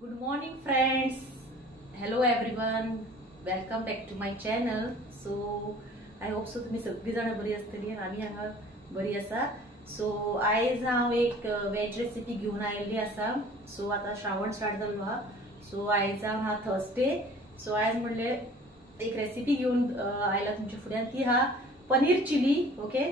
Good morning friends. Hello everyone. Welcome back to my channel. So I hope so तुम्ही सगळी जण बरी असतली आणि आम्ही हांगा बरी आसा. सो आयज हांव एक वेज रेसिपी घेऊन आयिल्ली आसा. सो आता श्रावण स्टार्ट जाल्लो हा. सो आयज हा थर्सडे. सो आयज म्हणले एक रेसिपी घेऊन आयला तुमच्या फुड्यान ती हा paneer chilli. Okay,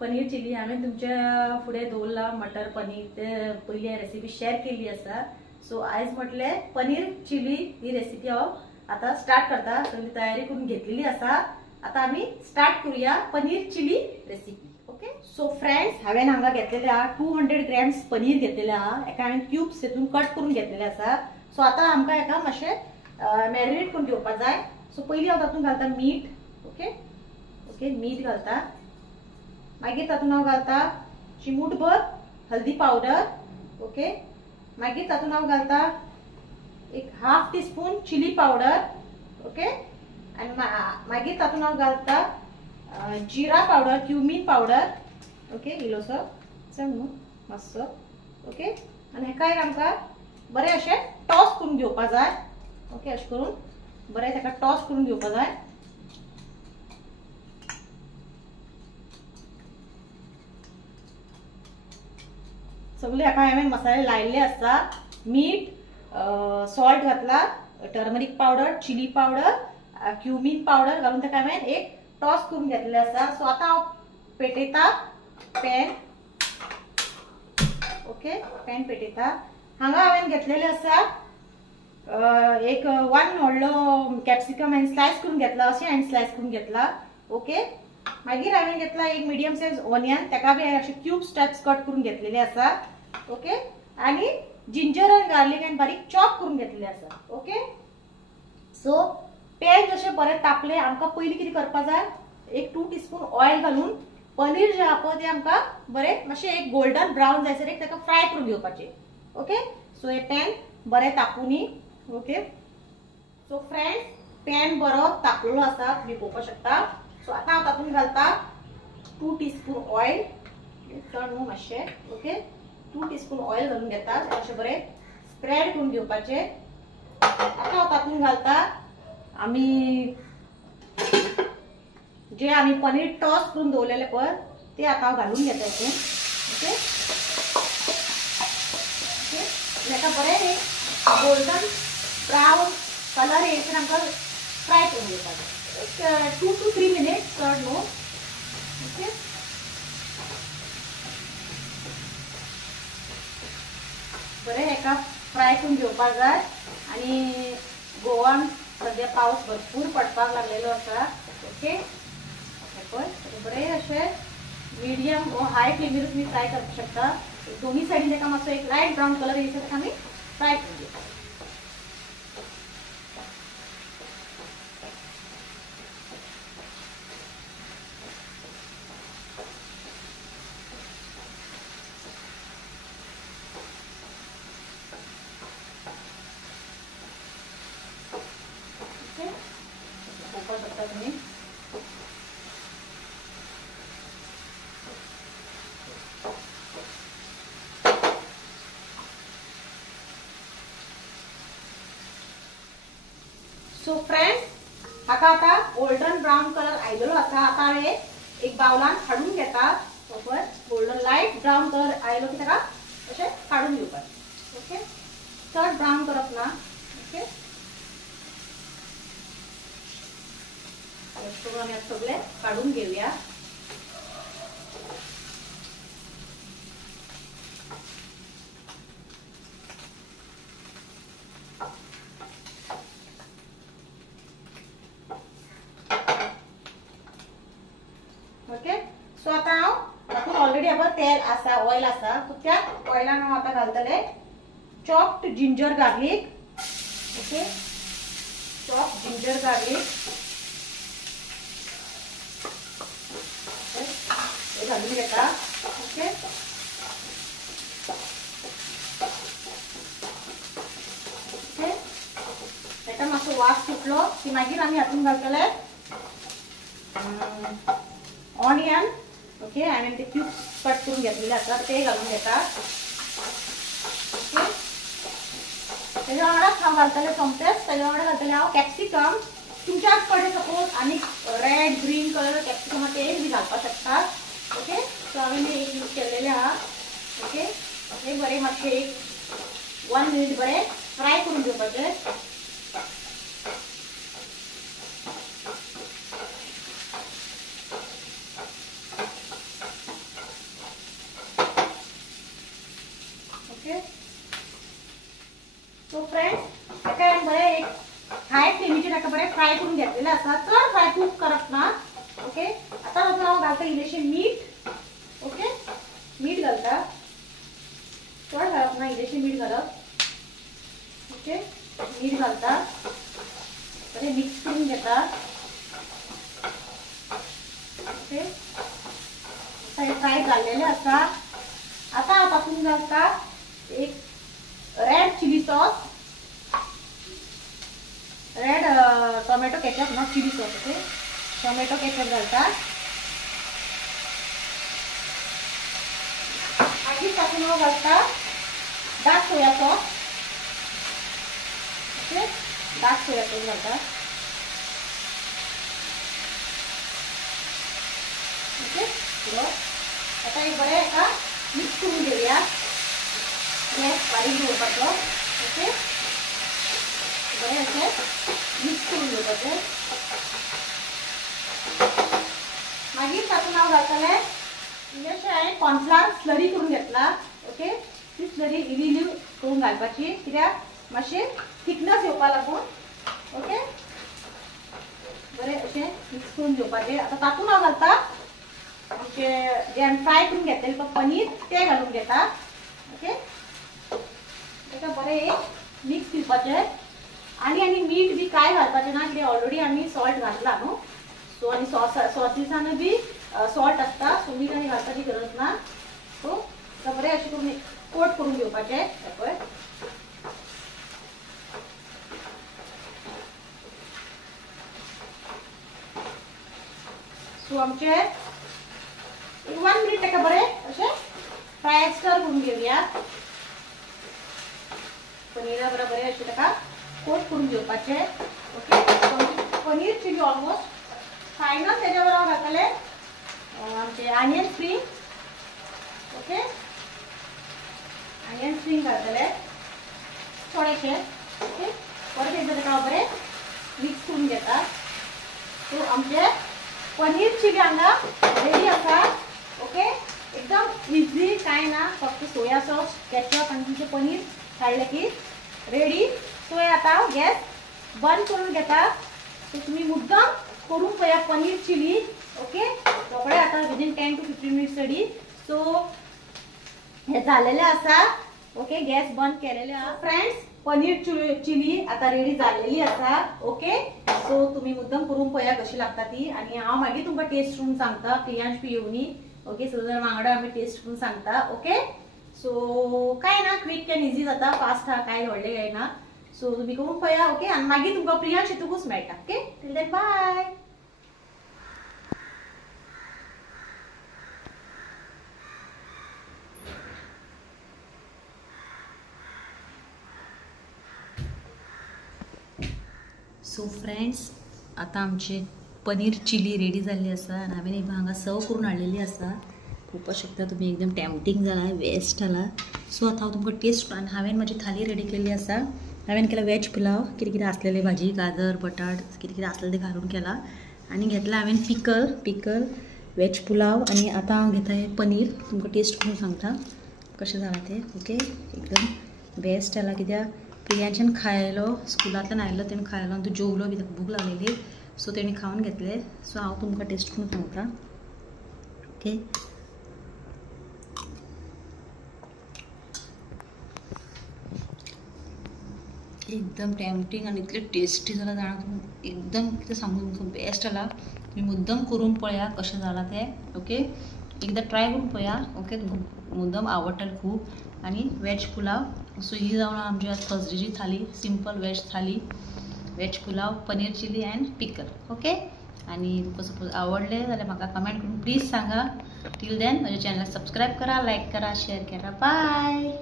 paneer chilli हांवें तुमच्या फुडें दवरला. मटर पनीर ते पयली रेसिपी शेअर केली आसा. सो आयज म्हटले पनीर चिली ही रेसिपी हांव आता स्टार्ट करता. सगळी तयारी करून घेतलेली आसा. आता आम्ही स्टार्ट करूया paneer chilli recipe. Okay, so friends हांवें हांगा घेतलेले हा 200 ग्रॅम्स पनीर घेतलेले हा. एका हांवें क्यूब्स हेतून कट करून घेतलेले आसा. सो आता आमकां एका मातशें मॅरिनेट करून घेवपाक जाय. सो पयलीं हांव तातूंत घालता मीठ. ओके ओके, मीठ घालता. मागीर तातूंत हांव घालता चिमूटभर हल्दी पावडर. ओके, मागीर तातूंत हांव घालता एक half teaspoon chilli powder. Okay, आनी मागीर तातूंत हांव घालता जिरा पावडर, क्युमीन पावडर. ओके, इल्लोसो चड न्हू, मातसो. ओके, आनी हेका एक आमकां बरें अशें टॉस करून घेवपाक जाय. ओके, अशें करून बरें तेका टॉस करून घेवपाक जाय. सगळे हाका हांवें मसाले लायल्ले आसता. मीठ, सॉल्ट घातला, turmeric powder, chilli powder, cumin powder घालून ताका हांवें एक टॉस करून घेतलेले आसा. सो आता हांव पेटयता पॅन. ओके, पॅन पेटयता. हांगा हांवें घेतलेले आसा एक 1 व्हडलो कॅप्सिकम हांवें स्लायस करून घेतला. अशें हांवें स्लायस करून घेतला. ओके, मागीर हांवें घेतला एक मिडियम सायज ऑनियन. ताका बी अशे क्यूब्स टाइप्स कट करून घेतलेले आसा. ओके, आणि जिंजर आणि गार्लिक आणि बारीक चॉप करून घेतलेले आसा. ओके, सो पॅन जशें बरें तापले आमकां पयलीं कितें करपाक जाय, एक 2 टीस्पून ऑयल घालून पनीर जे आहा पळय तें आमकां बरें मातशें एक गोल्डन ब्रावन जायसर एक ताका फ्राय करून घेवपाचें. ओके, सो हे पॅन बरें तापोवनी. ओके, सो फ्रेंड्स पॅन बरो तापलेलो आसा, तुम्ही पळोवपाक शकता. सो आता हांव तातूंत घालता 2 टीस्पून ऑयल. चड न्हू, मातशें. ओके, 2 टीस्पून ऑयल घालून घेता. अशें बरें स्प्रेड करून घेवपाचें. आता हांव तातूंत घालता आमी जे आमी पनीर टॉस करून दवरलेले पळय ते आता हांव घालून घेता हितून. ओके ओके, हेका बरें गोल्डन ब्रावन कलर येयसर आमकां फ्राय करून घेवपाचें. 2 to 3 मिनिट्स, चड न्हू. ओके, बरें हेका फ्राय करून घेवपाक जाय. आणि गोवान सद्या पावस भरपूर पडपाक लागलेलो आसा. ओके, बरें अशें मिडियम वो हाय फ्लेमीर तुम्ही फ्राय करपाक शकता. दोन्ही सायडीन तेका मातसो एक लायट ब्रावन कलर येयसर तेका आमी फ्राय करून घेवपाक. तुम्ही सो फ्रेंड्स हाका आता गोल्डन ब्राउन कलर आयलेलो आसा. आता हांवें एक बाउलान काडून घेता. बरोबर गोल्डन लायट ब्राउन कलर आयलो की ताका अशें काडून घेवपाक. ओके, चड ब्राउन करप ना. ओके, आम्ही सगळे काढून घेऊया. ओके, सो आता हांव तातूंत ऑलरेडी आपण तेल आसा, ऑयल आसा. सो त्या ऑयलान हांव आता घालतले chopped ginger garlic. Okay, chopped ginger garlic घालून घेता. ओके, ओके, हेका मातसो वास सुटलो की मागीर आमी हातूंत घालतले ऑनियन. ओके, हांवें ते क्यूब्स कट करून घेतलेले आसा ते घालून घेता. ओके, त्याच्या वांगडाच हांव घालतले सोमतेच त्याच्या वांगडा घालतले हांव कॅप्सिकम. तुमच्याच कडेन सपोज आनी रेड ग्रीन कलर कॅप्सिकम ते बी घालपाक शकतात. ओके सो हांवें एक यूज केलेले आहा. ओके हे बरें मातशें एक 1 मिनिट बरें फ्राय करून घेवपाचें. ओके सो फ्रेंड्स ताका हांवें बरें एक हाय फ्लेमीचेर ताका बरें फ्राय करून घेतलेलें आसा. चड फ्राय कुक करप ना. ओके आतां तातूंत हांव घालता इल्लेशें मीठ. ओके मीठ घालता. चड घालप ना इल्लेशें मीठ घालप. ओके मीठ घालता बरें मिक्स करून घेता. ओके आता हे फ्राय जाल्लेलें आसा. आता हांव तातूंत घालता एक red chilli sauce. Red tomato ketchup ना chilli sauce. Okay tomato ketchup घालता. मागीर तातूंत हांव घालता dark soya sauce. Okay dark soya sauce घालता. ओके आता एक बरें हेका मिक्स करून घेवया. गॅस बारीक दवरपाचो. ओके बरें अशें मिक्स करून घेवपाचें. मागीर तातूंत हांव घालतलें इल्लेशें हांवें कॉर्नफ्लावर स्लरी करून घेतला. ओके ती स्लरी इल्ली इल्ली करून घालपाची कित्याक मातशें थिकनेस येवपा लागून. ओके बरें अशें मिक्स करून घेवपाचें. आतां तातूंत हांव घालता आमचें जें हांवें फ्राय करून घेतलेलें तो पनीर तें घालून घेता. ओके ताका बरें एक मिक्स दिवपाचें. आनी मीठ बी कांय घालपाचें ना कित्याक ऑलरेडी आमी सॉल्ट घातला न्हू. सो आनी सॉसीसान बी सॉल्ट आसता सो मीठ आनी घालपाची गरज ना. सो बरें अशें करून कोट करून घेवपाचें. पळय सो आमचे 1 मिनिट ताका बरें अशें फ्राय स्टर करून घेवया. पनीरा बरें अशें ताका कोट करून घेवपाचें. Okay paneer chilli almost final तेच्या बरोबर घातलें आमचे onion spring. Okay onion spring घालतलें थोडेशें. ओके परत एकदां ताका बरें मिक्स करून घेता. सो आमचे पनीर चिली हांगा रेडी आसा. ओके एकदम इजी कांय ना फक्त सोया सॉस केचप आनी तुमचें पनीर काडलें की रेडी. सो हे आतां हांव गॅस बंद करून घेता. सो तुमी मुद्दाम करून पळया पनीर चिली. ओके रोखडे आतां within 10 to 15 minutes ready. So हे जाल्लेलें आसा. ओके गॅस बंद केलेलें आहा. फ्रेंड्स पनीर चिली आतां रेडी जाल्लेली आसा. ओके सो तुमी मुद्दाम करून पळया कशी लागता ती. आनी हांव मागीर तुमकां टेस्ट करून सांगता प्रियांश पियोनी. ओके सो जर वांगडा आमी टेस्ट करून सांगता. ओके सो काय ना क्विक एंड इजी जाता फास्ट हा काय व्हडलें काय ना. सो तुमी करून पळया. ओके आनी मागीर तुमकां प्रियांश हितूंकूच मेळटा. Okay till then bye. So friends आता आमचे पनीर चिली रेडी जाल्ली आसा आनी हांवें एक हांगा सर्व करून हाडलेली आसा. पळोवपाक शकता तुमी एकदम टॅम्पटींग जाला बेस्ट जाला. सो आतां हांव तुमकां टेस्ट आनी हांवें म्हाजी थाली रेडी केल्ली आसा. हांवें केला वेज पुलाव कितें कितें आसलेलें भाजी गाजर बटाट कितें कितें आसलें तें घालून केला. आनी घेतला हांवें पिकल वेज पुलाव. आनी आतां हांव घेता हें पनीर तुमकां टेस्ट करून सांगता कशें जालां तें. ओके एकदम बेस्ट जाला कित्याक प्रियांच्यान खायलो स्कुलांतल्यान आयलो तेणें खायलो आनी तो जेवलो बी ताका भूक लागलेली. सो तेणें खावन घेतले. सो हांव तुमकां टेस्ट करून सांगता. ओके एकदम टॅम्पटींग आनी इतलें टेस्टी जाला जाणा तुमी एकदम कितें सांगू तुमकां बेस्ट जाला. तुमी मुद्दम करून पळया कशें जालां तें. ओके एकदां ट्राय करून पळया. ओके तुमकां मुद्दम आवडटलें खूब. आनी वेज पुलाव सो ही जावन आमची आज थर्सडेची thali simple veg thali veg pulao paneer chilli and pickle. Okay आनी तुमकां सपोज आवडलें जाल्यार म्हाका कमेंट करून प्लीज सांगा. टील देन म्हज्या चॅनल सबस्क्रायब करा लायक करा शेअर करा. बाय.